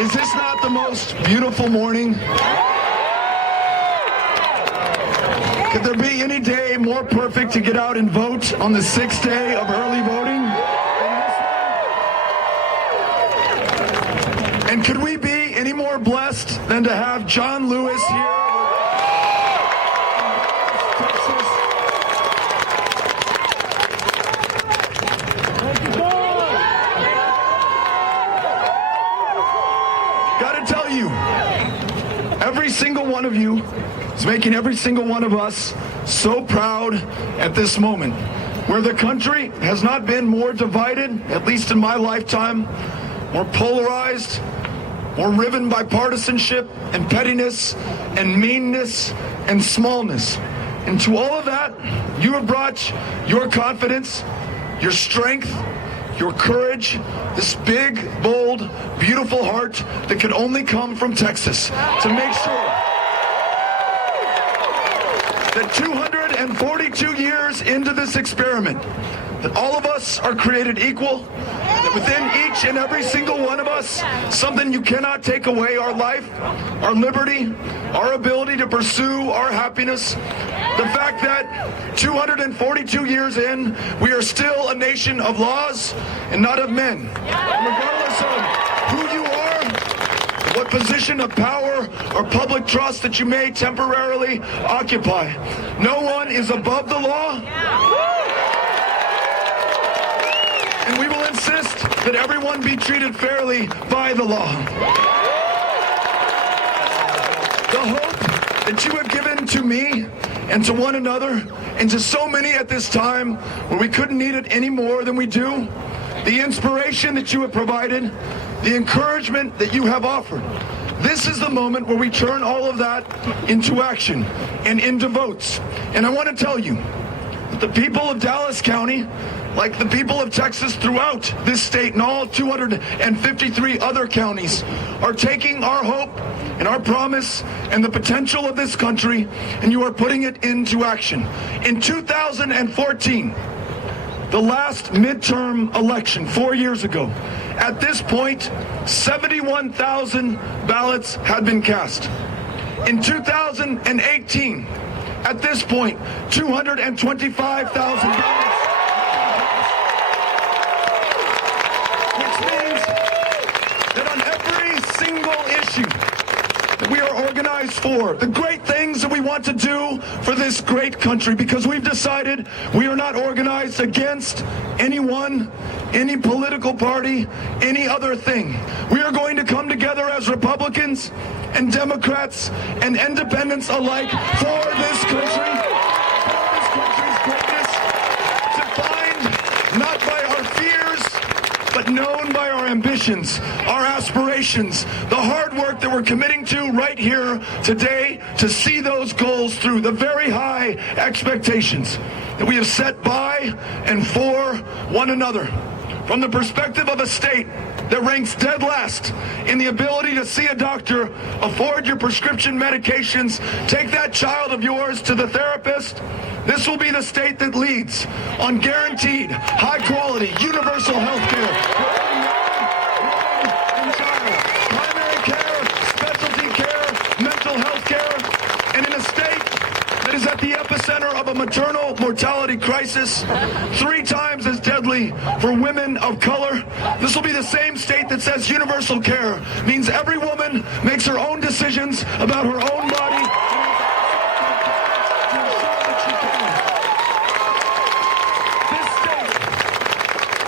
Is this not the most beautiful morning? Could there be any day more perfect to get out and vote on the sixth day of early voting? And could we be any more blessed than to have John Lewis here? Gotta tell you, every single one of you is making every single one of us so proud at this moment, where the country has not been more divided, at least in my lifetime, more polarized, more riven by partisanship and pettiness and meanness and smallness. And to all of that, you have brought your confidence, your strength, your courage, this big, bold, beautiful heart that could only come from Texas to make sure that 242 years into this experiment, that all of us are created equal, that within each and every single one of us, something you cannot take away: our life, our liberty, our ability to pursue our happiness. The fact that 242 years in, we are still a nation of laws and not of men. Regardless of who you are, what position of power or public trust that you may temporarily occupy, no one is above the law. And we will insist that everyone be treated fairly by the law. The hope that you have given to me and to one another and to so many at this time where we couldn't need it any more than we do, the inspiration that you have provided, the encouragement that you have offered. This is the moment where we turn all of that into action and into votes. And I want to tell you that the people of Dallas County, like the people of Texas throughout this state and all 253 other counties, are taking our hope and our promise and the potential of this country, and you are putting it into action. In 2014, the last midterm election 4 years ago, at this point, 71,000 ballots had been cast. In 2018, at this point, 225,000 ballots. We are organized for the great things that we want to do for this great country, because we've decided we are not organized against anyone, any political party, any other thing. We are going to come together as Republicans and Democrats and independents alike for this country, for this country's greatness, defined not by our fears, but known by our ambitions, our aspirations, the hard work that we're committing to right here today to see those goals through, the very high expectations that we have set by and for one another. From the perspective of a state that ranks dead last in the ability to see a doctor, afford your prescription medications, take that child of yours to the therapist, this will be the state that leads on guaranteed, high-quality, universal health care for every man, woman, and child, primary care, specialty care, mental health care, and in a state that is at the epicenter of a maternal mortality crisis, 3 times as deadly for women of color. This will be the same state that says universal care means every woman makes her own decisions about her own body.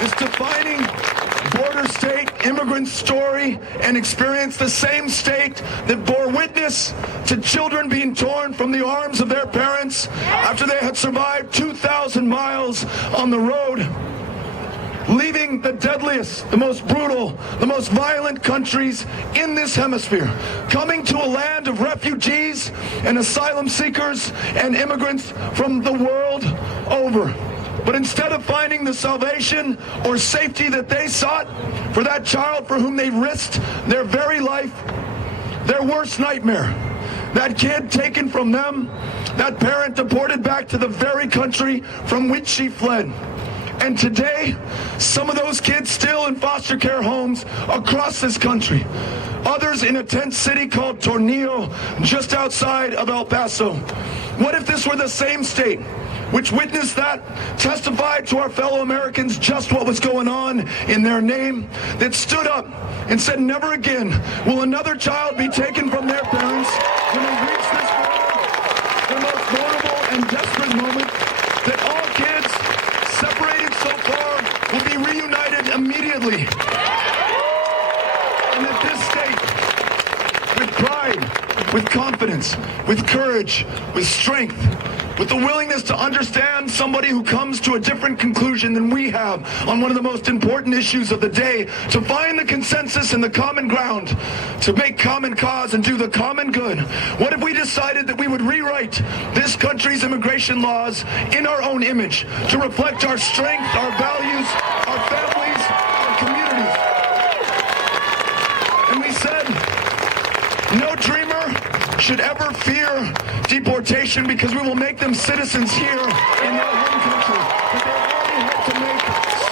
This defining border state immigrant story and experience, the same state that bore witness to children being torn from the arms of their parents after they had survived 2,000 miles on the road, leaving the deadliest, the most brutal, the most violent countries in this hemisphere, coming to a land of refugees and asylum seekers and immigrants from the world over. But instead of finding the salvation or safety that they sought for that child for whom they risked their very life, their worst nightmare, that kid taken from them, that parent deported back to the very country from which she fled. And today, some of those kids still in foster care homes across this country. Others in a tent city called Tornillo, just outside of El Paso. What if this were the same state which witnessed that, testified to our fellow Americans just what was going on in their name, that stood up and said, never again will another child be taken from their parents when they reach this moment, the most vulnerable and desperate moment, that all kids separated so far will be reunited immediately. And that this state, with pride, with confidence, with courage, with strength, with the willingness to understand somebody who comes to a different conclusion than we have on one of the most important issues of the day, to find the consensus and the common ground, to make common cause and do the common good. What if we decided that we would rewrite this country's immigration laws in our own image, to reflect our strength, our values, our families, our communities? And we said, no dreamer should ever fear deportation, because we will make them citizens here in their home country that they already had to make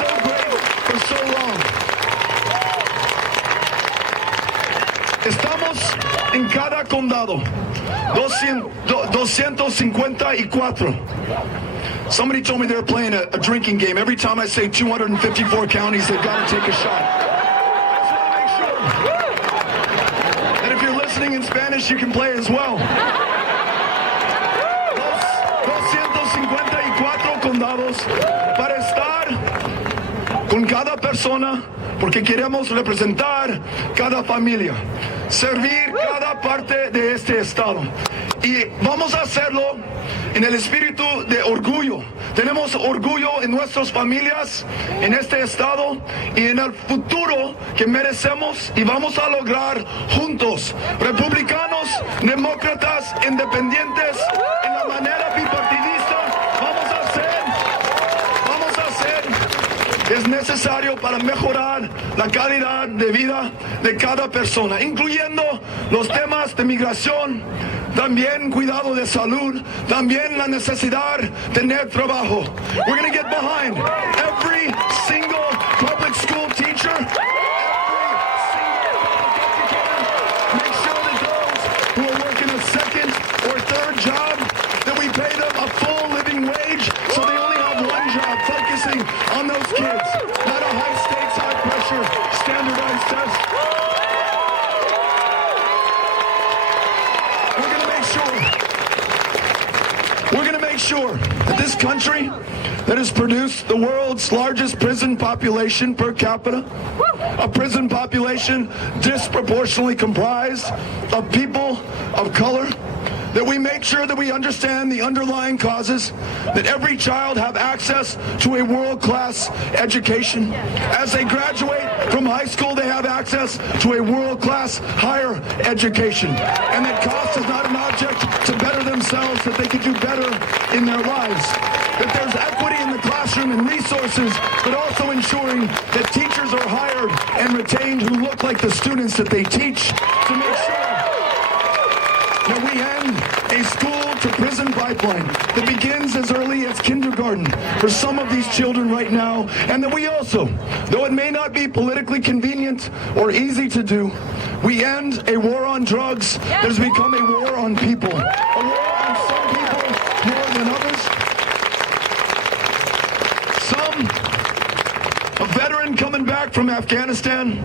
so great for so long. Estamos en cada condado, 254. Somebody told me they were playing a drinking game. Every time I say 254 counties, they've got to take a shot. I just want to make sure that if you're listening in Spanish, you can play as well. 254 condados para estar con cada persona, porque queremos representar cada familia, servir cada parte de este estado. Y vamos a hacerlo en el espíritu de orgullo. Tenemos orgullo en nuestras familias, en este estado y en el futuro que merecemos, y vamos a lograr juntos, republicanos, demócratas, independientes, en la manera bipartidista. Es necesario para mejorar la calidad de vida de cada persona, incluyendo los temas de migración, también cuidado de salud, también la necesidad de tener trabajo. We're going to get behind every single public school teacher, every single public educator. Make sure that those who are working a second or third job, that we pay them a full living wage, so they only have one job, focusing on those kids, not a high-stakes, high-pressure, standardized test. We're going to make sure that this country that has produced the world's largest prison population per capita, a prison population disproportionately comprised of people of color, that we make sure that we understand the underlying causes, that every child have access to a world-class education. As they graduate from high school, they have access to a world-class higher education. And that cost is not an object to better themselves, that they could do better in their lives. That there's equity in the classroom and resources, but also ensuring that teachers are hired and retained who look like the students that they teach, to make sure that we end a school-to-prison pipeline that begins as early as kindergarten for some of these children right now, and that we also, though it may not be politically convenient or easy to do, we end a war on drugs that has become a war on people. A war on some people more than others. A veteran coming back from Afghanistan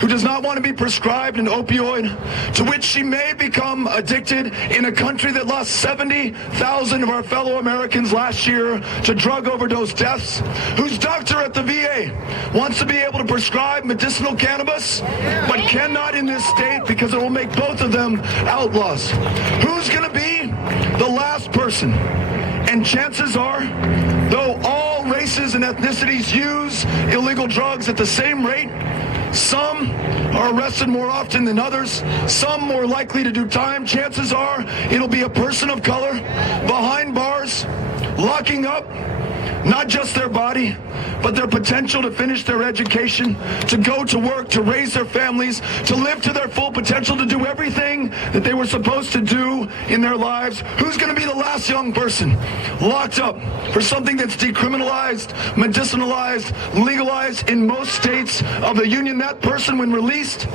who does not want to be prescribed an opioid, to which she may become addicted in a country that lost 70,000 of our fellow Americans last year to drug overdose deaths, whose doctor at the VA wants to be able to prescribe medicinal cannabis, but cannot in this state because it will make both of them outlaws. Who's going to be the last person? And chances are, though all races and ethnicities use illegal drugs at the same rate, some are arrested more often than others, some more likely to do time, chances are it'll be a person of color behind bars, locking up, not just their body, but their potential to finish their education, to go to work, to raise their families, to live to their full potential, to do everything that they were supposed to do in their lives. Who's going to be the last young person locked up for something that's decriminalized, medicinalized, legalized in most states of the union? That person, when released,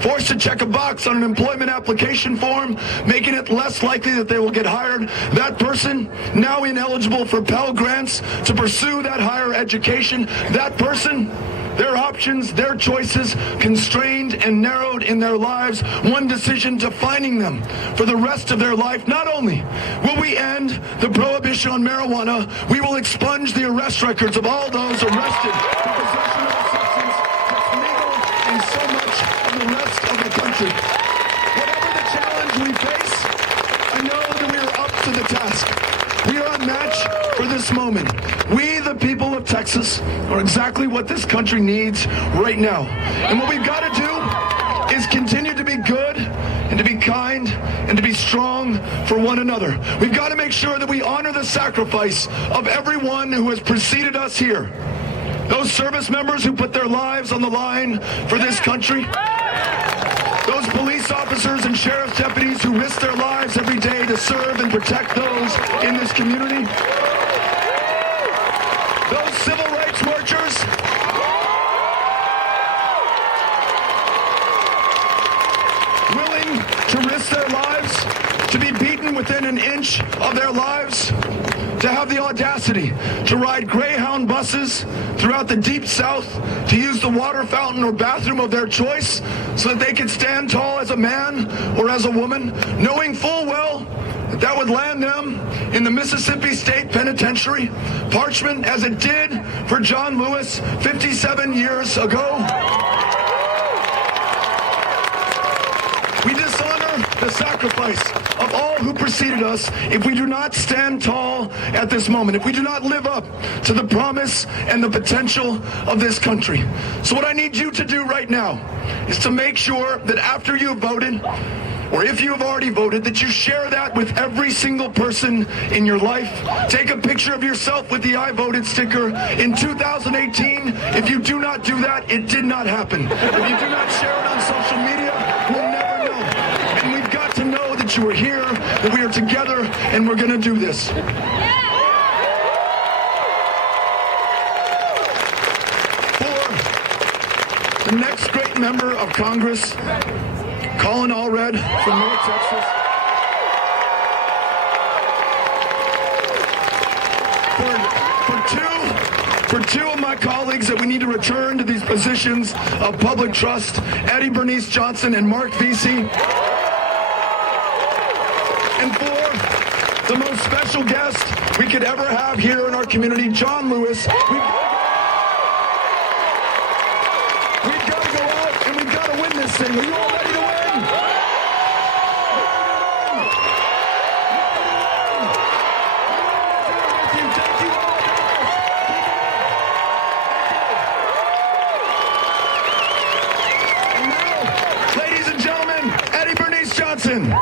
forced to check a box on an employment application form, making it less likely that they will get hired. That person now ineligible for Pell Grants to pursue that higher education. That person, their options, their choices constrained and narrowed in their lives, one decision defining them for the rest of their life. Not only will we end the prohibition on marijuana, we will expunge the arrest records of all those arrested for possession of a substance that's legal in so much of the rest of the country. Whatever the challenge we face, I know that we are up to the task. We are unmatched for this moment. We, the people of Texas, are exactly what this country needs right now. And what we've got to do is continue to be good and to be kind and to be strong for one another. We've got to make sure that we honor the sacrifice of everyone who has preceded us here. Those service members who put their lives on the line for this country. Those police officers and sheriff's deputies who risk their lives every day to serve and protect those in this community. Those civil rights marchers. Willing to risk their lives, to be beaten within an inch of their lives, to have the audacity to ride Greyhound buses throughout the Deep South, to use the water fountain or bathroom of their choice so that they could stand tall as a man or as a woman, knowing full well that that would land them in the Mississippi State Penitentiary, parchment as it did for John Lewis 57 years ago. We dishonor the sacrifice of all who preceded us if we do not stand tall at this moment, if we do not live up to the promise and the potential of this country. So what I need you to do right now is to make sure that after you have voted, or if you have already voted, that you share that with every single person in your life. Take a picture of yourself with the I voted sticker. In 2018, if you do not do that, it did not happen. If you do not share it on social media, we'll never know. And we've got to know that you are here, that we are together, and we're going to do this. For the next great member of Congress, Colin Allred from North Texas. For two of my colleagues that we need to return to these positions of public trust, Eddie Bernice Johnson and Mark Vesey. And for the most special guest we could ever have here in our community, John Lewis. We've got to go out and we've got to win this thing. Are you all ready to win? And now, ladies and gentlemen, Eddie Bernice Johnson.